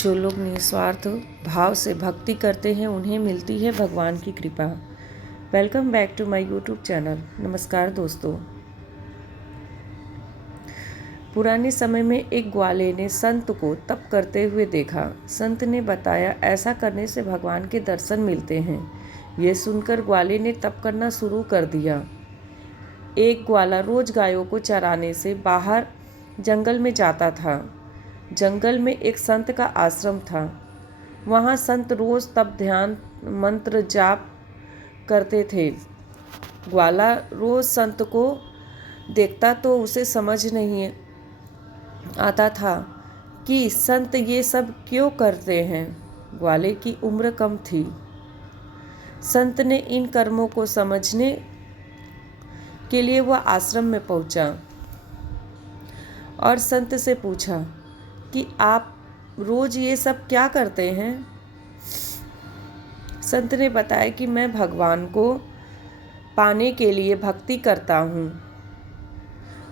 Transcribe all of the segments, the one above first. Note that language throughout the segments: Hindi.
जो लोग निस्वार्थ भाव से भक्ति करते हैं उन्हें मिलती है भगवान की कृपा। Welcome back to my YouTube channel. नमस्कार दोस्तों। पुराने समय में एक ग्वाले ने संत को तप करते हुए देखा। संत ने बताया ऐसा करने से भगवान के दर्शन मिलते हैं। ये सुनकर ग्वाले ने तप करना शुरू कर दिया। एक ग्वाला रोज गायों को चराने से बाहर जंगल में जाता था। जंगल में एक संत का आश्रम था। वहाँ संत रोज तप ध्यान मंत्र जाप करते थे। ग्वाला रोज संत को देखता तो उसे समझ नहीं आता था कि संत ये सब क्यों करते हैं। ग्वाले की उम्र कम थी। संत ने इन कर्मों को समझने के लिए वह आश्रम में पहुंचा और संत से पूछा कि आप रोज ये सब क्या करते हैं। संत ने बताया कि मैं भगवान को पाने के लिए भक्ति करता हूँ।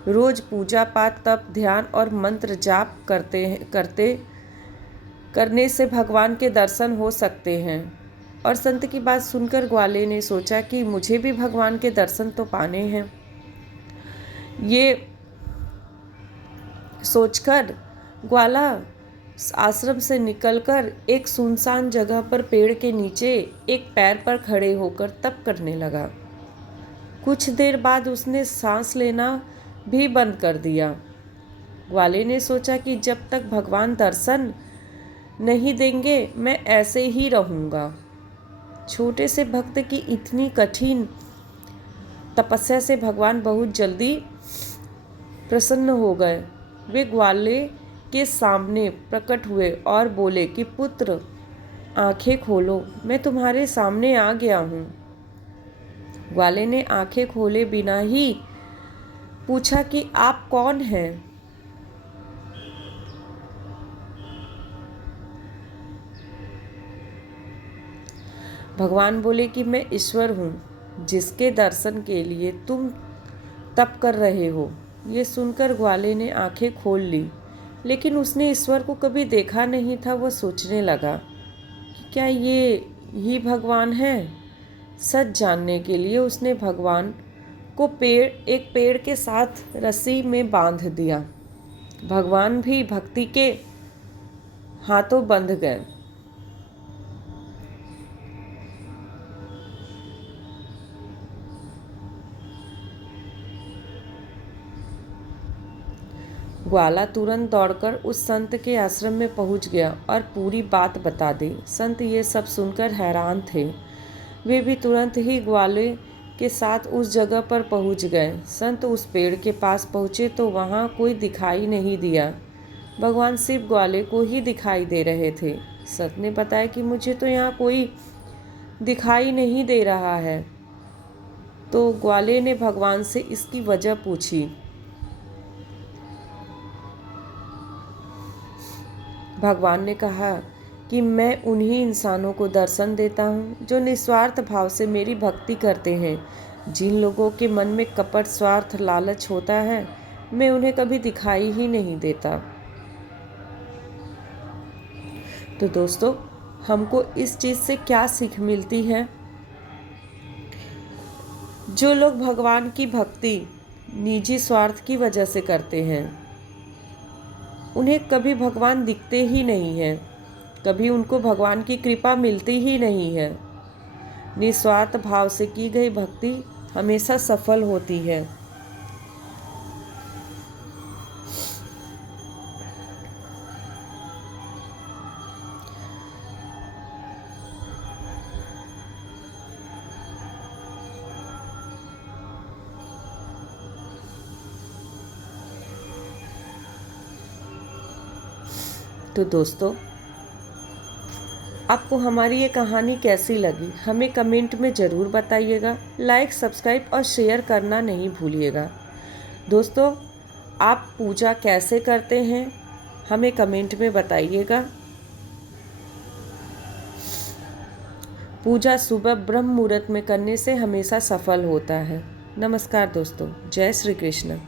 रोज पूजा पाठ तप ध्यान और मंत्र जाप करने से भगवान के दर्शन हो सकते हैं। और संत की बात सुनकर ग्वाले ने सोचा कि मुझे भी भगवान के दर्शन तो पाने हैं। ये सोचकर ग्वाला आश्रम से निकलकर एक सुनसान जगह पर पेड़ के नीचे एक पैर पर खड़े होकर तप करने लगा। कुछ देर बाद उसने सांस लेना भी बंद कर दिया। ग्वाले ने सोचा कि जब तक भगवान दर्शन नहीं देंगे मैं ऐसे ही रहूँगा। छोटे से भक्त की इतनी कठिन तपस्या से भगवान बहुत जल्दी प्रसन्न हो गए। वे ग्वाले के सामने प्रकट हुए और बोले कि पुत्र आंखें खोलो, मैं तुम्हारे सामने आ गया हूँ। ग्वाले ने आंखें खोले बिना ही पूछा कि आप कौन हैं। भगवान बोले कि मैं ईश्वर हूँ जिसके दर्शन के लिए तुम तप कर रहे हो। ये सुनकर ग्वाले ने आंखें खोल ली, लेकिन उसने ईश्वर को कभी देखा नहीं था। वह सोचने लगा कि क्या ये ही भगवान है। सच जानने के लिए उसने भगवान को एक पेड़ के साथ रस्सी में बांध दिया। भगवान भी भक्ति के हाथों बंध गए। ग्वाला तुरंत दौड़कर उस संत के आश्रम में पहुंच गया और पूरी बात बता दी। संत ये सब सुनकर हैरान थे। वे भी तुरंत ही ग्वाले के साथ उस जगह पर पहुंच गए। संत उस पेड़ के पास पहुंचे तो वहां कोई दिखाई नहीं दिया। भगवान सिर्फ ग्वाले को ही दिखाई दे रहे थे। संत ने बताया कि मुझे तो यहाँ कोई दिखाई नहीं दे रहा है। तो ग्वाले ने भगवान से इसकी वजह पूछी। भगवान ने कहा कि मैं उन्हीं इंसानों को दर्शन देता हूँ जो निस्वार्थ भाव से मेरी भक्ति करते हैं। जिन लोगों के मन में कपट स्वार्थ लालच होता है मैं उन्हें कभी दिखाई ही नहीं देता। तो दोस्तों, हमको इस चीज़ से क्या सीख मिलती है। जो लोग भगवान की भक्ति निजी स्वार्थ की वजह से करते हैं उन्हें कभी भगवान दिखते ही नहीं हैं। कभी उनको भगवान की कृपा मिलती ही नहीं है। निस्वार्थ भाव से की गई भक्ति हमेशा सफल होती है। तो दोस्तों, आपको हमारी ये कहानी कैसी लगी हमें कमेंट में ज़रूर बताइएगा। लाइक सब्सक्राइब और शेयर करना नहीं भूलिएगा। दोस्तों, आप पूजा कैसे करते हैं हमें कमेंट में बताइएगा। पूजा सुबह ब्रह्म मुहूर्त में करने से हमेशा सफल होता है। नमस्कार दोस्तों, जय श्री कृष्ण।